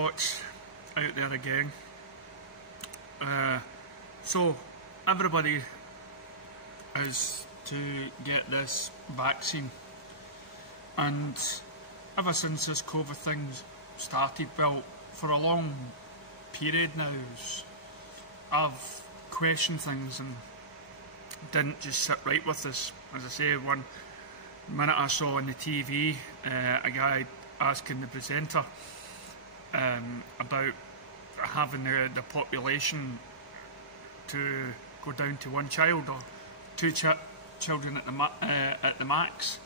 thoughts out there again. So everybody is to get this vaccine, and ever since this COVID thing started, well, for a long period now, I've questioned things and didn't just sit right with this. As I say, one minute I saw on the TV a guy asking the presenter about having the population to go down to one child or two children at the max.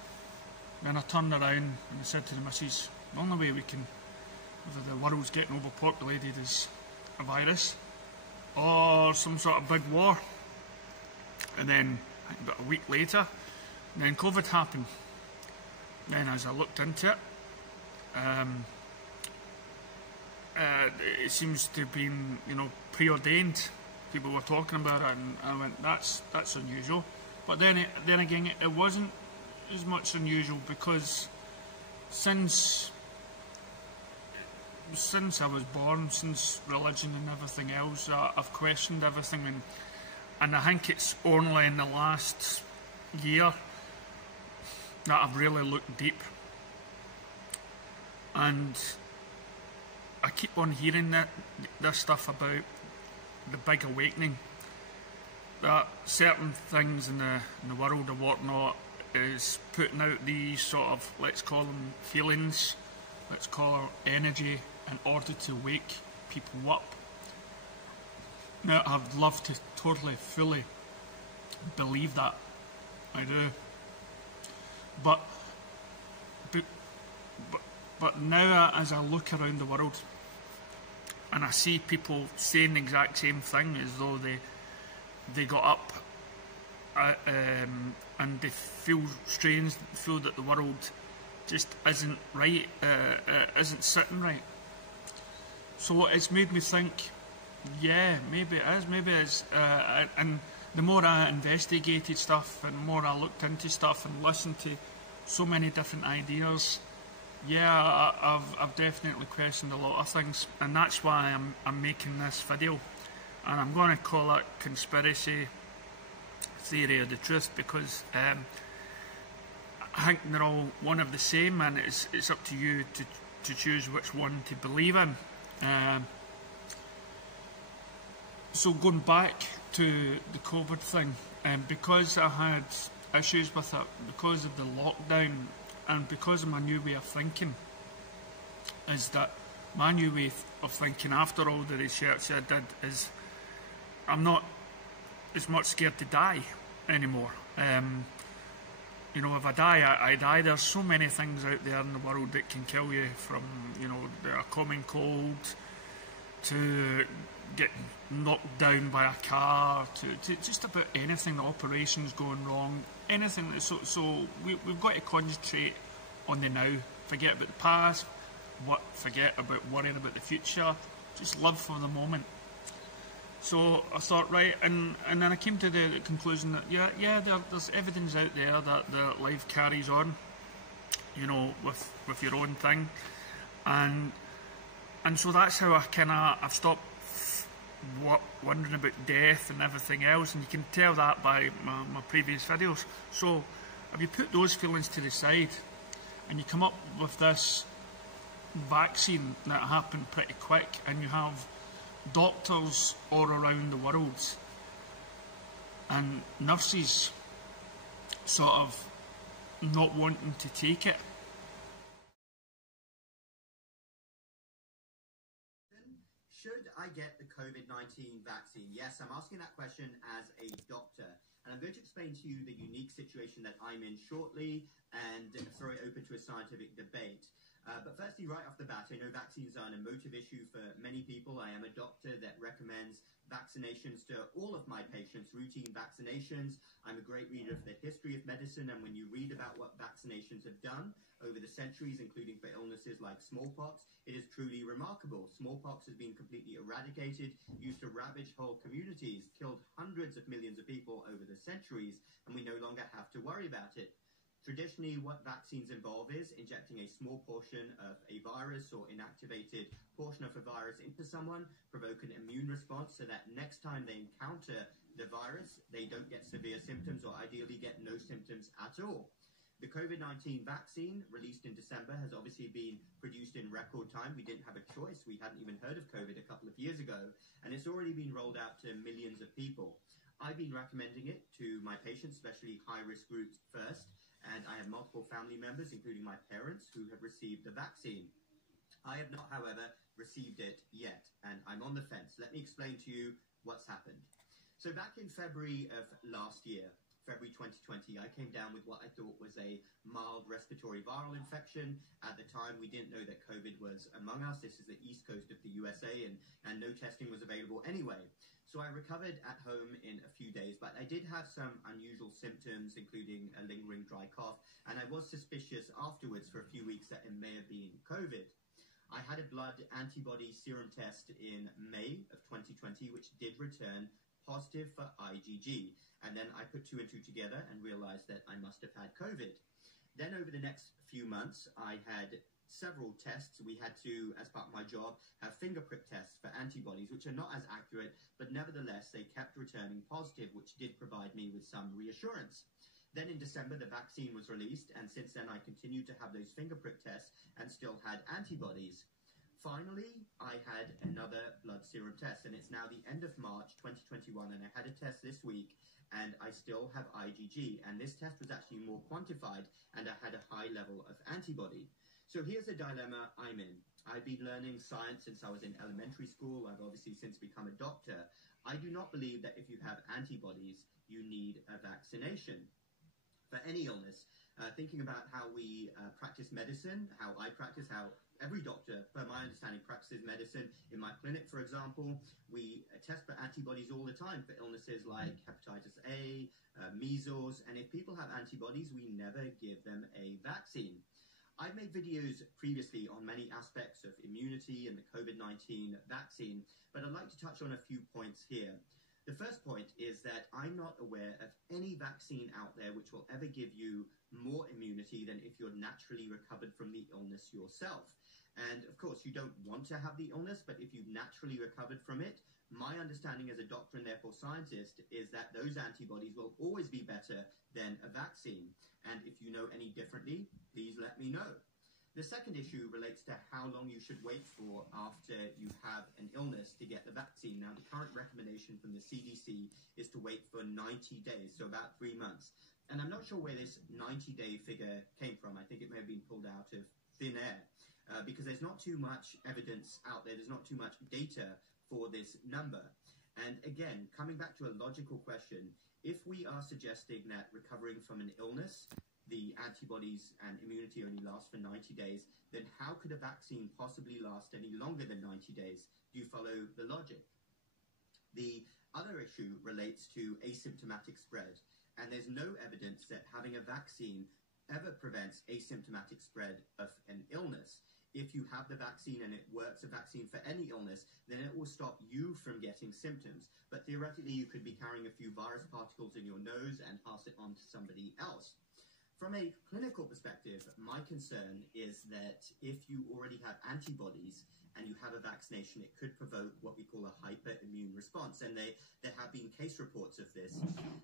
Then I turned around and I said to the missus, the only way we can, whether the world's getting overpopulated, is a virus or some sort of big war. And then about a week later, then COVID happened. Then as I looked into it, it seems to have been, preordained. People were talking about it, and I went, that's unusual. But then again, it wasn't as much unusual, because since I was born, since religion and everything else, I've questioned everything, and I think it's only in the last year that I've really looked deep. And I keep on hearing this stuff about the big awakening, that certain things in the world or whatnot is putting out these sort of, let's call them feelings, let's call it energy, in order to wake people up. Now, I'd love to totally, fully believe that. I do. But now, as I look around the world and I see people saying the exact same thing, as though they got up and they feel strange, feel that the world just isn't right, isn't sitting right. So it's made me think, yeah, maybe it is, and the more I investigated stuff and the more I looked into stuff and listened to so many different ideas, yeah, I've definitely questioned a lot of things, and that's why I'm making this video, and I'm going to call it Conspiracy Theory of the Truth, because I think they're all one of the same, and it's up to you to choose which one to believe in. So going back to the COVID thing, because I had issues with it, because of the lockdown, and because of my new way of thinking, is that my new way of thinking, after all the research I did, is I'm not as much scared to die anymore. If I die, I die. There's so many things out there in the world that can kill you, from, a common cold, to getting knocked down by a car, to just about anything, the operations going wrong, anything. So we've got to concentrate on the now. Forget about the past, forget about worrying about the future, just live for the moment. So I thought, right, and then I came to the conclusion that yeah, there's evidence out there that life carries on, with your own thing, and so that's how I've stopped wondering about death and everything else, and you can tell that by my previous videos. So if you put those feelings to the side and you come up with this vaccine that happened pretty quick, and you have doctors all around the world and nurses sort of not wanting to take it. Should I get the COVID-19 vaccine? Yes, I'm asking that question as a doctor, and I'm going to explain to you the unique situation that I'm in shortly and throw it open to a scientific debate. But firstly, right off the bat, I know vaccines are an emotive issue for many people. I am a doctor that recommends vaccinations to all of my patients, routine vaccinations. I'm a great reader of the history of medicine, and when you read about what vaccinations have done over the centuries, including for illnesses like smallpox, it is truly remarkable. Smallpox has been completely eradicated, used to ravage whole communities, killed hundreds of millions of people over the centuries, and we no longer have to worry about it. Traditionally, what vaccines involve is injecting a small portion of a virus or inactivated portion of a virus into someone, provoke an immune response so that next time they encounter the virus, they don't get severe symptoms or ideally get no symptoms at all. The COVID-19 vaccine, released in December, has obviously been produced in record time. We didn't have a choice. We hadn't even heard of COVID a couple of years ago, and it's already been rolled out to millions of people. I've been recommending it to my patients, especially high-risk groups first, and I have multiple family members, including my parents, who have received the vaccine. I have not, however, received it yet, and I'm on the fence. Let me explain to you what's happened. So back in February of last year, February 2020, I came down with what I thought was a mild respiratory viral infection. At the time, we didn't know that COVID was among us. This is the east coast of the USA, and no testing was available anyway. So I recovered at home in a few days, but I did have some unusual symptoms, including a lingering dry cough, and I was suspicious afterwards for a few weeks that it may have been COVID. I had a blood antibody serum test in May of 2020, which did return positive for IgG. And then I put two and two together and realized that I must have had COVID. Then over the next few months, I had several tests. We had to, as part of my job, have finger prick tests for antibodies, which are not as accurate, but nevertheless, they kept returning positive, which did provide me with some reassurance. Then in December, the vaccine was released, and since then, I continued to have those finger prick tests and still had antibodies. Finally, I had another blood serum test, and it's now the end of March 2021, and I had a test this week, and I still have IgG, and this test was actually more quantified, and I had a high level of antibody. So here's a dilemma I'm in. I've been learning science since I was in elementary school. I've obviously since become a doctor. I do not believe that if you have antibodies, you need a vaccination for any illness. Thinking about how we practice medicine, how I practice, how every doctor, per my understanding, practices medicine. In my clinic, for example, we test for antibodies all the time for illnesses like hepatitis A, measles, and if people have antibodies, we never give them a vaccine. I've made videos previously on many aspects of immunity and the COVID-19 vaccine, but I'd like to touch on a few points here. The first point is that I'm not aware of any vaccine out there which will ever give you more immunity than if you're naturally recovered from the illness yourself. And of course, you don't want to have the illness, but if you've naturally recovered from it, my understanding as a doctor and therefore scientist is that those antibodies will always be better than a vaccine. And if you know any differently, please let me know. The second issue relates to how long you should wait for after you have an illness to get the vaccine. Now, the current recommendation from the CDC is to wait for 90 days, so about 3 months. And I'm not sure where this 90-day figure came from. I think it may have been pulled out of thin air because there's not too much evidence out there. There's not too much data for this number. And again, coming back to a logical question, if we are suggesting that recovering from an illness, the antibodies and immunity only last for 90 days, then how could a vaccine possibly last any longer than 90 days? Do you follow the logic? The other issue relates to asymptomatic spread, and there's no evidence that having a vaccine ever prevents asymptomatic spread of an illness. If you have the vaccine and it works, a vaccine for any illness, then it will stop you from getting symptoms. But theoretically, you could be carrying a few virus particles in your nose and pass it on to somebody else. From a clinical perspective, my concern is that if you already have antibodies and you have a vaccination, it could provoke what we call a hyperimmune response. And there have been case reports of this.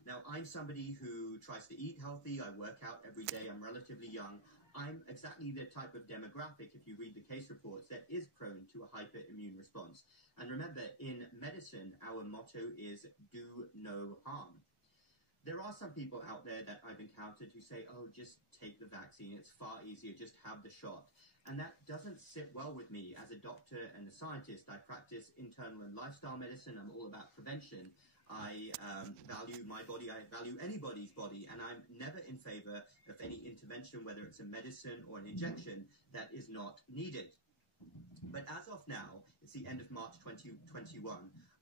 Now, I'm somebody who tries to eat healthy. I work out every day. I'm relatively young. I'm exactly the type of demographic, if you read the case reports, that is prone to a hyperimmune response. And remember, in medicine, our motto is do no harm. There are some people out there that I've encountered who say, oh, just take the vaccine. It's far easier. Just have the shot. And that doesn't sit well with me as a doctor and a scientist. I practice internal and lifestyle medicine. I'm all about prevention. I value my body, I value anybody's body, and I'm never in favor of any intervention, whether it's a medicine or an injection, that is not needed. But as of now, it's the end of March 2021,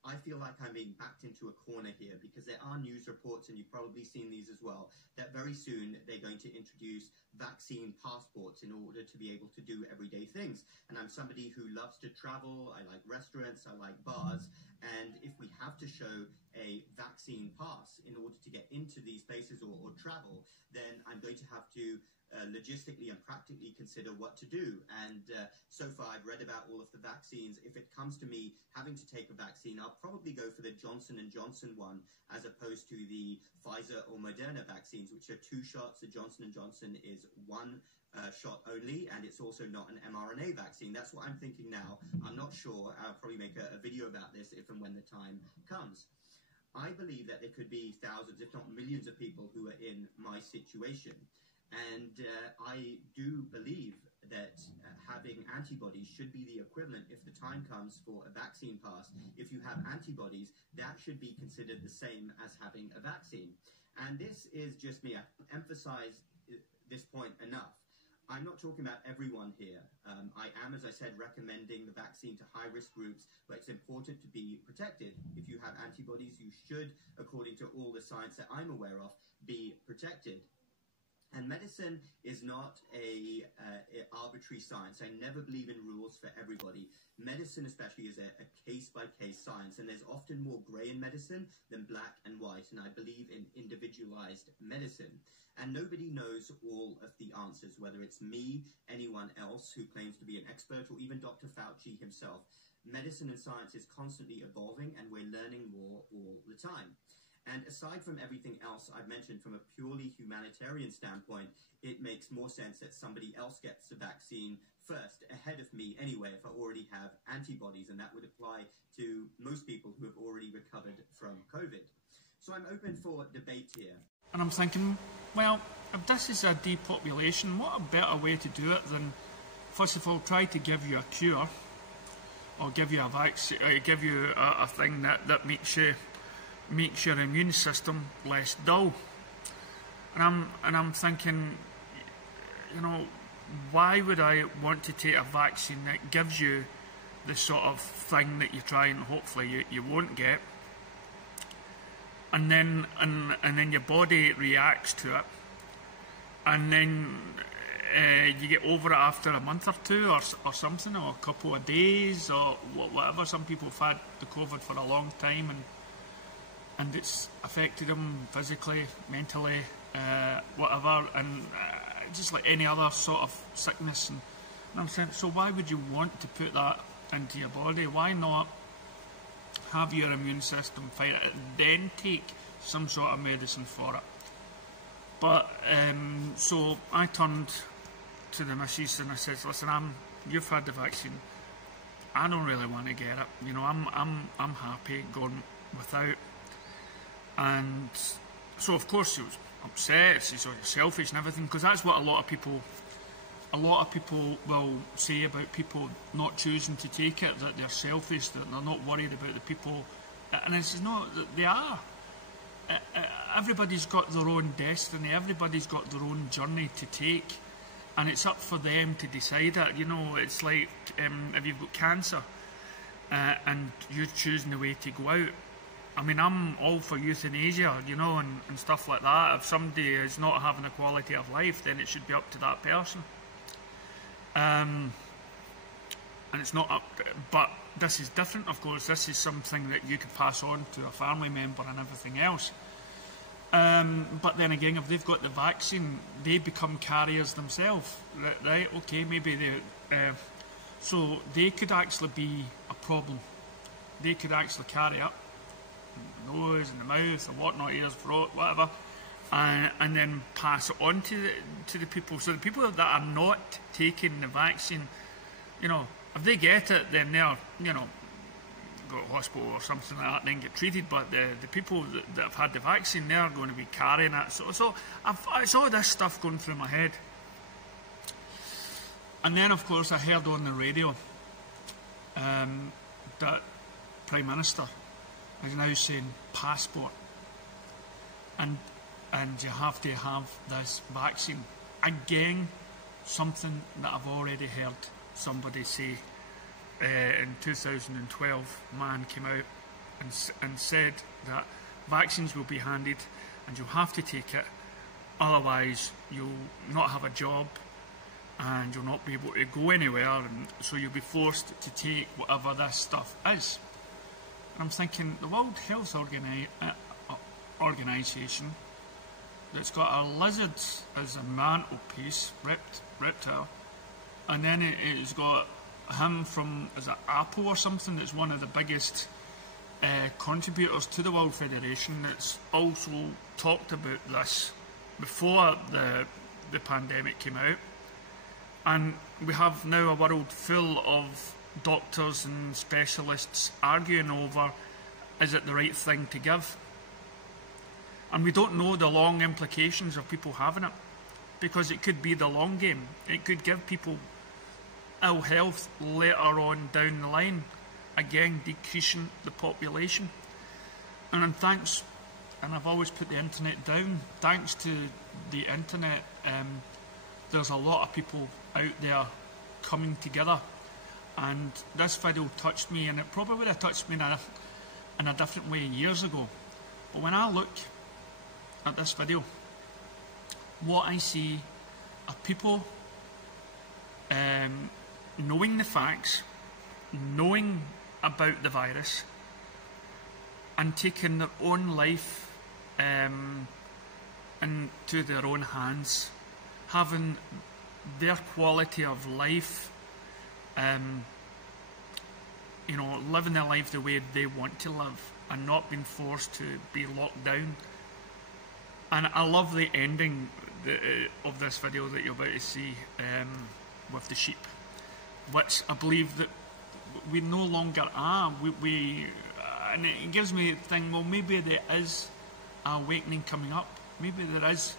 I feel like I'm being backed into a corner here because there are news reports, and you've probably seen these as well, that very soon they're going to introduce vaccine passports in order to be able to do everyday things. And I'm somebody who loves to travel, I like restaurants, I like bars, and if we have to show a vaccine vaccine pass in order to get into these places or travel, then I'm going to have to logistically and practically consider what to do. And so far I've read about all of the vaccines. If it comes to me having to take a vaccine, I'll probably go for the Johnson & Johnson one as opposed to the Pfizer or Moderna vaccines, which are 2 shots. The Johnson & Johnson is 1 shot only, and it's also not an mRNA vaccine. That's what I'm thinking now. I'm not sure. I'll probably make a video about this if and when the time comes. I believe that there could be thousands, if not millions of people who are in my situation. And I do believe that having antibodies should be the equivalent, if the time comes for a vaccine pass. If you have antibodies, that should be considered the same as having a vaccine. And this is just me. I emphasize this point enough. I'm not talking about everyone here. I am, as I said, recommending the vaccine to high-risk groups, but it's important to be protected. If you have antibodies, you should, according to all the science that I'm aware of, be protected. And medicine is not a arbitrary science. I never believe in rules for everybody. Medicine especially is a case-by-case science, and there's often more grey in medicine than black and white, and I believe in individualized medicine. And nobody knows all of the answers, whether it's me, anyone else who claims to be an expert, or even Dr. Fauci himself. Medicine and science is constantly evolving, and we're learning more all the time. And aside from everything else I've mentioned, from a purely humanitarian standpoint, it makes more sense that somebody else gets the vaccine first, ahead of me anyway, if I already have antibodies, and that would apply to most people who have already recovered from COVID. So I'm open for debate here. And I'm thinking, well, if this is a depopulation, what a better way to do it than, first of all, try to give you a cure, or give you a vaccine, give you a thing that makes your immune system less dull. And I'm thinking, you know, why would I want to take a vaccine that gives you the sort of thing that you try and hopefully you won't get, and then your body reacts to it, and then you get over it after a month or two, or something, or a couple of days, or whatever. Some people have had the COVID for a long time, and it's affected them physically, mentally, whatever, and just like any other sort of sickness. And I'm saying, so why would you want to put that into your body? Why not have your immune system fight it, and then take some sort of medicine for it? But so I turned to the missus and I said, listen, you've had the vaccine. I don't really want to get it. You know, I'm happy going without. And so of course she was upset. She's sort of selfish and everything, because that's what a lot of people will say about people not choosing to take it, that they're selfish, that they're not worried about the people. And it's not that they are. Everybody's got their own destiny. Everybody's got their own journey to take, and it's up for them to decide it. You know, it's like if you've got cancer and you're choosing the way to go out. I mean, I'm all for euthanasia, you know, and stuff like that. If somebody is not having a quality of life, then it should be up to that person. And it's not up to, but this is different, of course. This is something that you could pass on to a family member and everything else. But then again, if they've got the vaccine, they become carriers themselves, right? Okay, maybe so they could actually be a problem. They could actually carry it. The nose and the mouth and whatnot, ears, throat, whatever, and then pass it on to the people. So the people that are not taking the vaccine, you know, if they get it, then they're, you know, go to hospital or something like that and then get treated. But the people that have had the vaccine, they're going to be carrying it. So it's all this stuff going through my head. And then, of course, I heard on the radio that Prime Minister is now saying passport, and you have to have this vaccine. Again, something that I've already heard somebody say in 2012. A man came out and said that vaccines will be handed and you'll have to take it, otherwise you'll not have a job and you'll not be able to go anywhere, and so you'll be forced to take whatever this stuff is. I'm thinking, the World Health organisation that's got a lizard as a mantelpiece, reptile, and then it's got him from, is it Apple or something, that's one of the biggest contributors to the World Federation, that's also talked about this before the pandemic came out. And we have now a world full of doctors and specialists arguing over, is it the right thing to give? And we don't know the long implications of people having it, because it could be the long game. It could give people ill health later on down the line, again decreasing the population. And thanks, and I've always put the internet down, thanks to the internet, there's a lot of people out there coming together. And this video touched me, and it probably would have touched me in a different way years ago. But when I look at this video, what I see are people knowing the facts, knowing about the virus, and taking their own life into their own hands, having their quality of life, living their life the way they want to live, and not being forced to be locked down. And I love the ending of this video that you're about to see with the sheep, which I believe that we no longer are. And it gives me the thing, well, maybe there is an awakening coming up. Maybe there is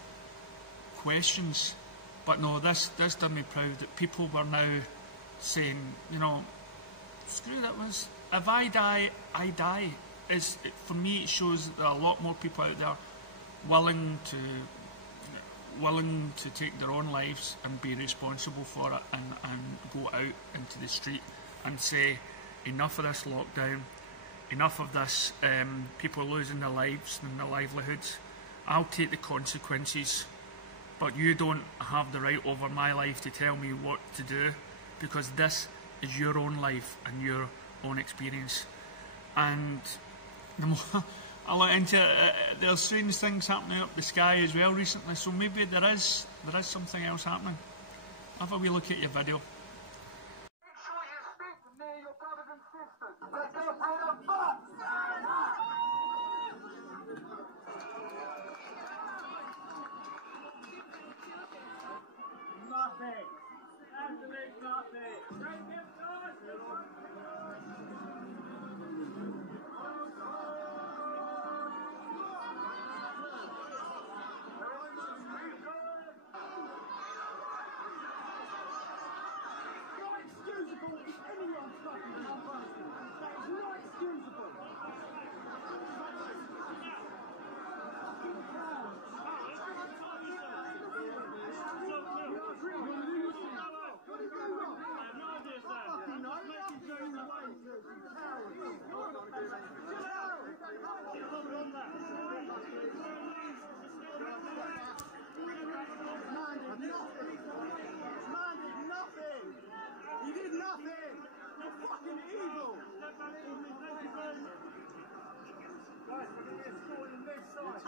questions. But no, this done me proud that people were now saying, screw that was, if I die, I die. For me, it shows that there are a lot more people out there willing to take their own lives and be responsible for it, and go out into the street and say, enough of this lockdown, enough of this people losing their lives and their livelihoods. I'll take the consequences, but you don't have the right over my life to tell me what to do, because this is your own life and your own experience. And the more I look into it, there's strange things happening up the sky as well recently, so maybe there is something else happening. Have a wee look at your video. Nothing. Absolutely nothing. You did nothing! You're fucking evil! Guys, we're going to be escorted on this side.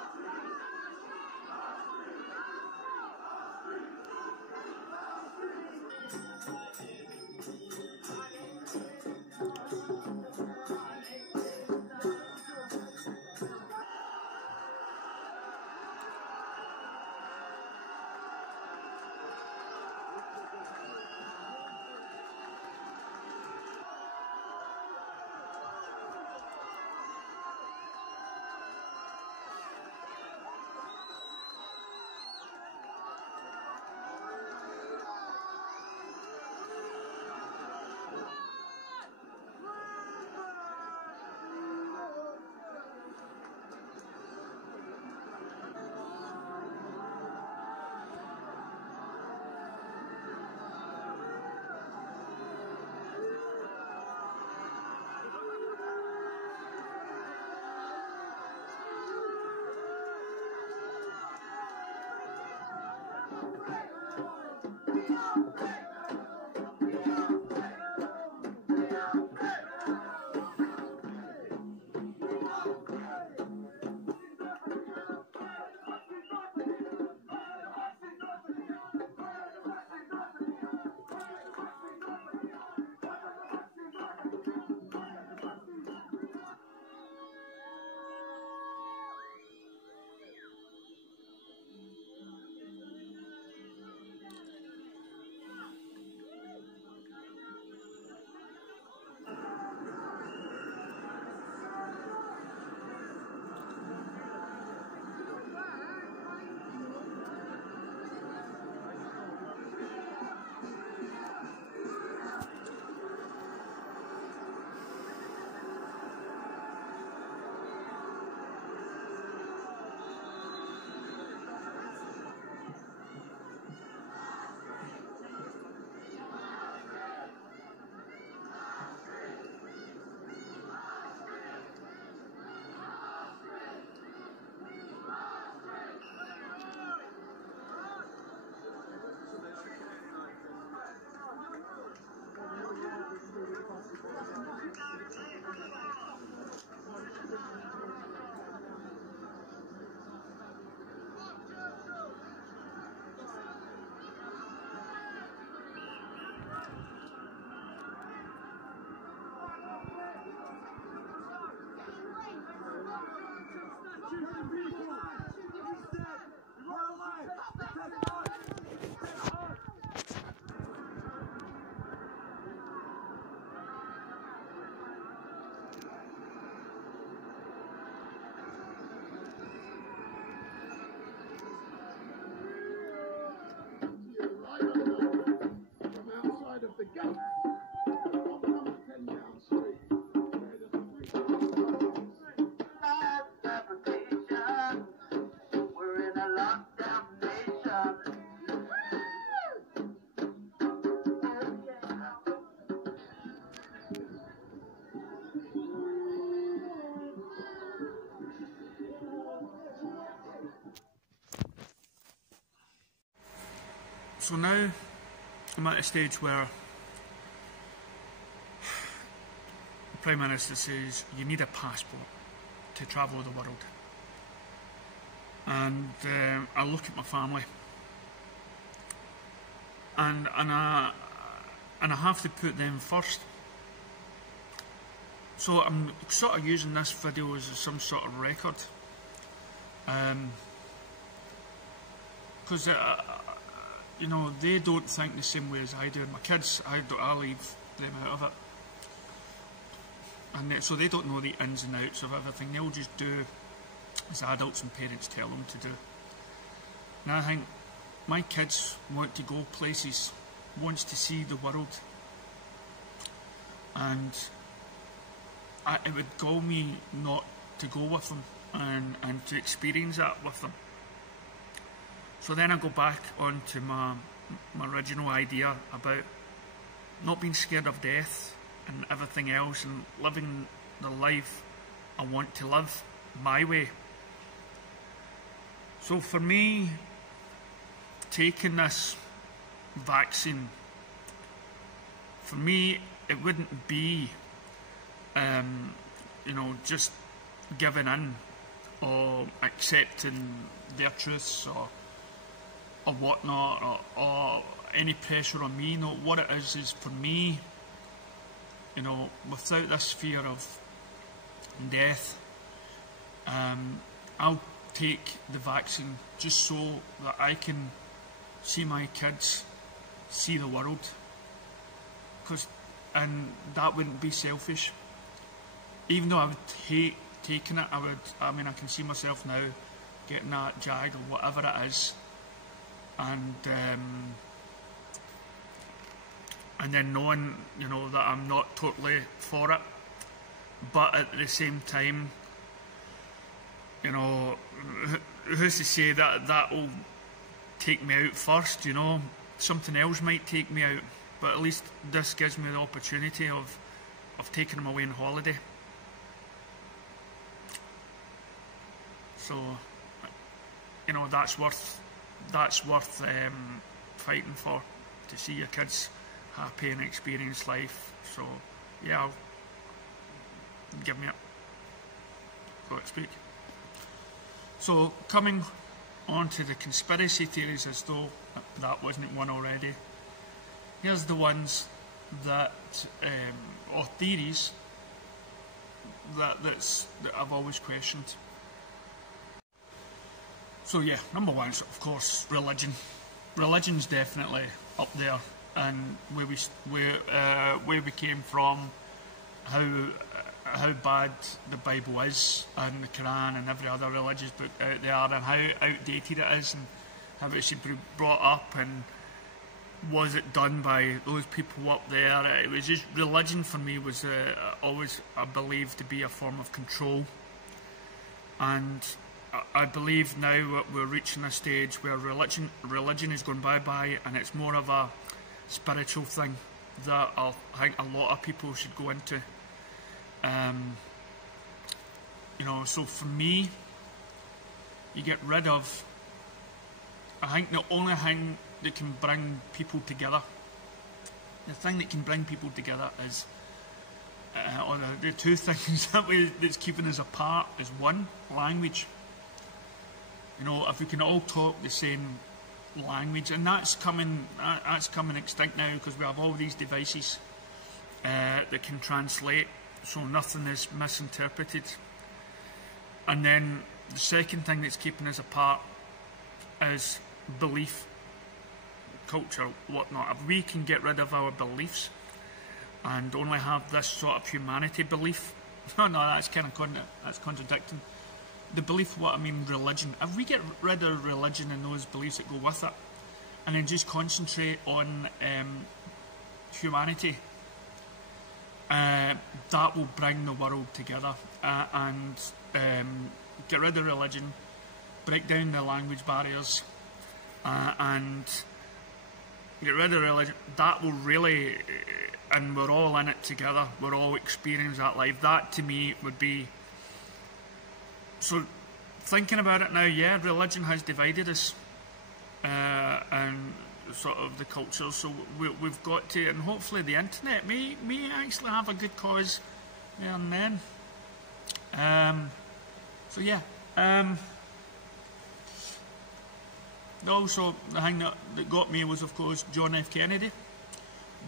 So now I'm at a stage where the Prime Minister says you need a passport to travel the world. And I look at my family, and I have to put them first. So I'm sort of using this video as some sort of record, because you know, they don't think the same way as I do. My kids, I leave them out of it, and so they don't know the ins and outs of everything. They'll just do as adults and parents tell them to do. And I think my kids want to go places, wants to see the world, and it would gall me not to go with them and to experience that with them. So then I go back onto my original idea about not being scared of death and everything else, and living the life I want to live my way. So for me, taking this vaccine, for me, it wouldn't be, you know, just giving in or accepting their truths or whatnot, or any pressure on me. No, what it is for me, you know, without this fear of death, I'll take the vaccine just so that I can see my kids see the world, and that wouldn't be selfish. Even though I would hate taking it, I mean, I can see myself now getting that jag or whatever it is, and then knowing, you know, that I'm not totally for it, but at the same time, you know, who's to say that will take me out first? You know, something else might take me out, but at least this gives me the opportunity of taking them away on holiday. So, you know, that's worth fighting for, to see your kids happy and experience life. So yeah, give me it, so to speak. So coming on to the conspiracy theories, as though that wasn't one already, here's the ones that, or theories that I've always questioned. So yeah, number one is of course religion. Religion's definitely up there, and where we came from, how bad the Bible is, and the Quran and every other religious book out there, and how outdated it is, and how it should be brought up, and was it done by those people up there? It was just, religion for me was always, I believe, to be a form of control. And I believe now we're reaching a stage where religion is going bye-bye, and it's more of a spiritual thing that I think a lot of people should go into. You know, so for me, you get rid of, I think the only thing that can bring people together, the thing that can bring people together is, or the two things that's keeping us apart is, one, language. You know, if we can all talk the same language, and that's coming extinct now, because we have all these devices that can translate, so nothing is misinterpreted. And then the second thing that's keeping us apart is belief, culture, whatnot. If we can get rid of our beliefs and only have this sort of humanity belief, no, that's kind of that's contradicting. The belief, what I mean, religion. If we get rid of religion and those beliefs that go with it, and then just concentrate on humanity, that will bring the world together, and get rid of religion, break down the language barriers, and get rid of religion. That will really, and we're all in it together, we're all experiencing that life. That to me would be, so thinking about it now, yeah, religion has divided us, and sort of the culture. So we've got to, and hopefully the internet may actually have a good cause there and then. So yeah. Also, the thing that got me was, of course, John F. Kennedy.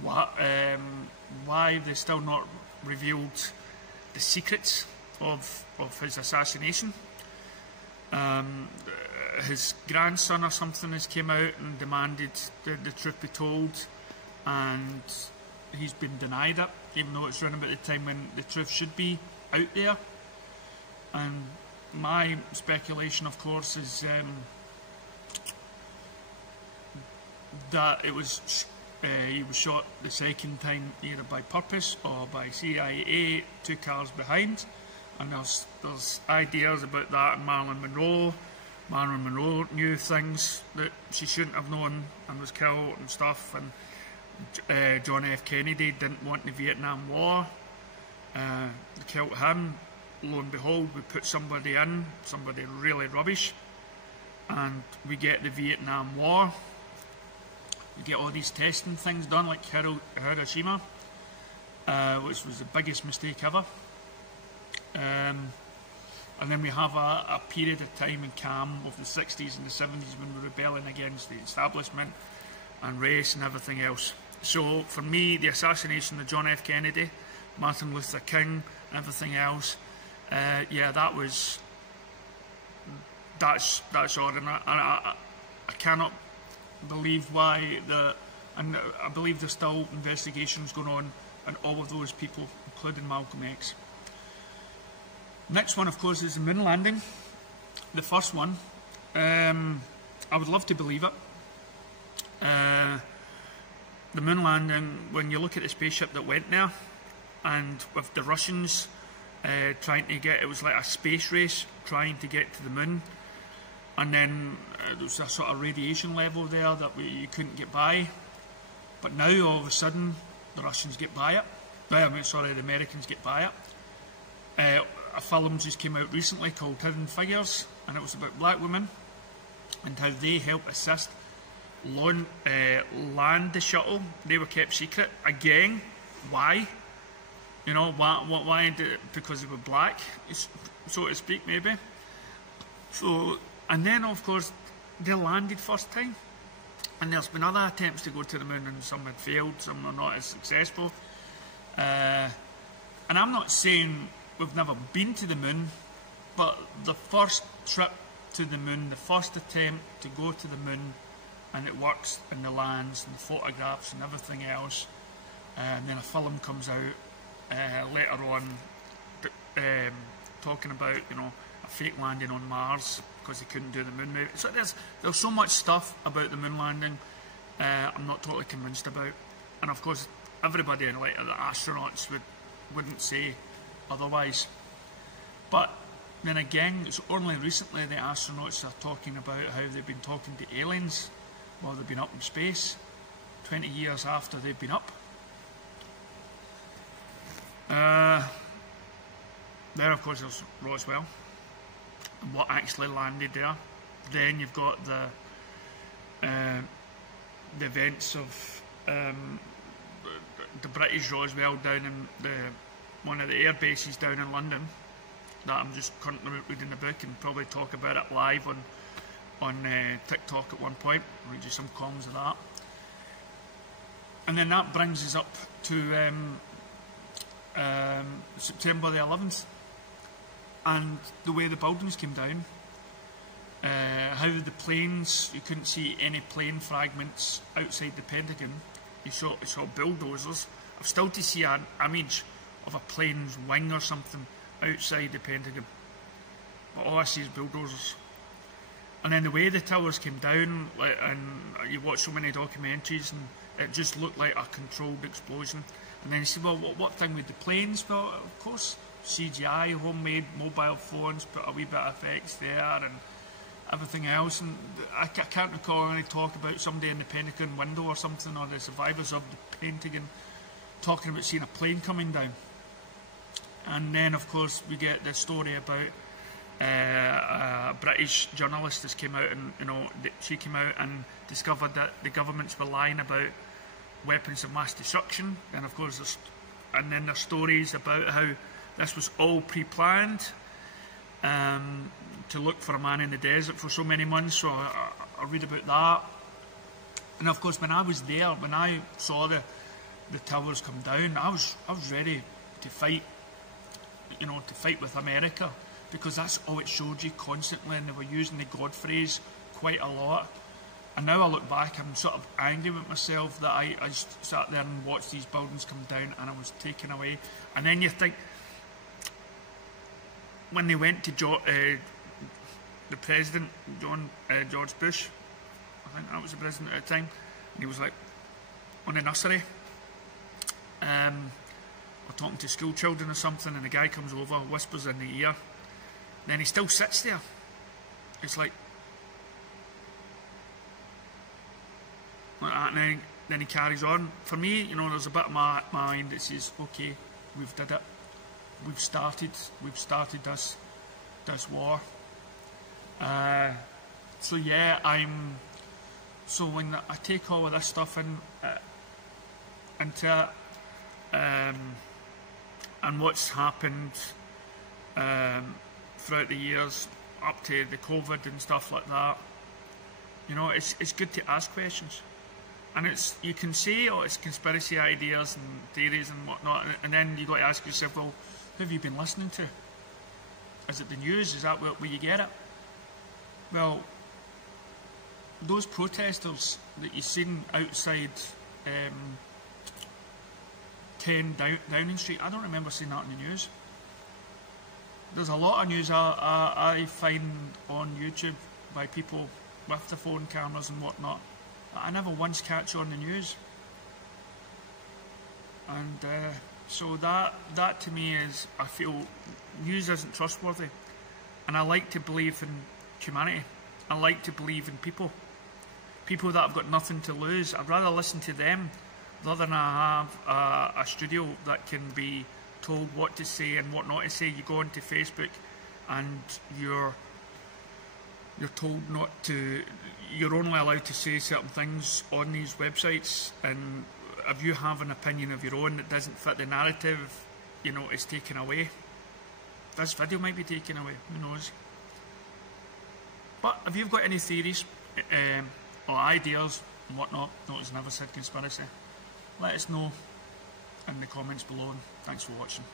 Why they still not revealed the secrets of his assassination. His grandson or something has came out and demanded the truth be told, and he's been denied it, even though it's around about the time when the truth should be out there. And my speculation, of course, is that it was he was shot the second time either by purpose or by CIA 2 cars behind. And there's ideas about that in Marilyn Monroe. Marilyn Monroe knew things that she shouldn't have known and was killed and stuff. And John F. Kennedy didn't want the Vietnam War. They killed him. Lo and behold, we put somebody in, somebody really rubbish, and we get the Vietnam War. We get all these testing things done, like Hiroshima, which was the biggest mistake ever. And then we have a period of time in calm of the 60s and the 70s when we're rebelling against the establishment and race and everything else. So for me, the assassination of John F. Kennedy, Martin Luther King, everything else, yeah, that's odd, and I cannot believe why and I believe there's still investigations going on all of those people, including Malcolm X. Next one, of course, is the moon landing. The first one, I would love to believe it. The moon landing, when you look at the spaceship that went there, and with the Russians trying to get, it was like a space race trying to get to the moon, and then there was a sort of radiation level there that you couldn't get by. But now all of a sudden the Russians get by it. The Americans get by it. A film just came out recently called Hidden Figures, and it was about black women and how they helped assist land the shuttle. They were kept secret again. Why? You know, why? Because they were black, so to speak, maybe. So, and then of course they landed first time, and there's been other attempts to go to the moon, and some had failed, some were not as successful. And I'm not saying we've never been to the moon, but the first trip to the moon, the first attempt to go to the moon, and it works, and the lands and the photographs and everything else, and then a film comes out later on talking about, you know, a fake landing on Mars because they couldn't do the moon movie. So there's so much stuff about the moon landing I'm not totally convinced about, and of course everybody, like the astronauts, wouldn't say otherwise. But then again, it's only recently the astronauts are talking about how they've been talking to aliens while they've been up in space, 20 years after they've been up. There, of course, there's Roswell and what actually landed there. Then you've got the events of the British Roswell down in one of the air bases down in London, that I'm just currently reading the book and probably talk about it live on TikTok at one point, read you some comms of that. And then that brings us up to September the 11th, and the way the buildings came down, how the planes, you couldn't see any plane fragments outside the Pentagon. You saw bulldozers. I've still to see an image of a plane's wing or something outside the Pentagon, but all I see is bulldozers. And then the way the towers came down, and you watch so many documentaries, and it just looked like a controlled explosion. And then you say, well, what thing with the planes? Well, of course, CGI, homemade mobile phones, put a wee bit of effects there and everything else. And I can't recall any talk about somebody in the Pentagon window or something, or the survivors of the Pentagon talking about seeing a plane coming down. And then, of course, we get the story about British journalist has came out and, you know, she came out and discovered that the governments were lying about weapons of mass destruction, and of course there's stories about how this was all pre-planned, to look for a man in the desert for so many months. So I read about that, and of course when I was there, when I saw the towers come down, I was ready to fight, you know, to fight with America, because that's all it showed you constantly, and they were using the God phrase quite a lot. And now I look back, I'm sort of angry with myself that I sat there and watched these buildings come down and I was taken away. And then you think, when they went to the president, George Bush, I think that was the president at the time, and he was like on a nursery, or talking to school children or something, and the guy comes over, whispers in the ear, then he still sits there. It's like, and then he carries on. For me, you know, there's a bit of my mind that says, okay, we've did it, we've started this war. So yeah, so when I take all of this stuff into it, and what's happened throughout the years up to the COVID and stuff like that, you know, it's good to ask questions. And you can say, oh, it's conspiracy ideas and theories and whatnot, and then you got to ask yourself, well, who have you been listening to? Is it the news? Is that where you get it? Well, those protesters that you've seen outside 10 Downing Street, I don't remember seeing that in the news. There's a lot of news I find on YouTube by people with the phone cameras and whatnot, I never once catch on the news. And so that to me is, I feel news isn't trustworthy. And I like to believe in humanity. I like to believe in people that have got nothing to lose. I'd rather listen to them rather than I have a studio that can be told what to say and what not to say. You go onto Facebook and you're told not to, you're only allowed to say certain things on these websites, and if you have an opinion of your own that doesn't fit the narrative, you know, it's taken away. This video might be taken away, who knows. But if you've got any theories or ideas and whatnot, notice I never said conspiracy, let us know in the comments below, and thanks for watching.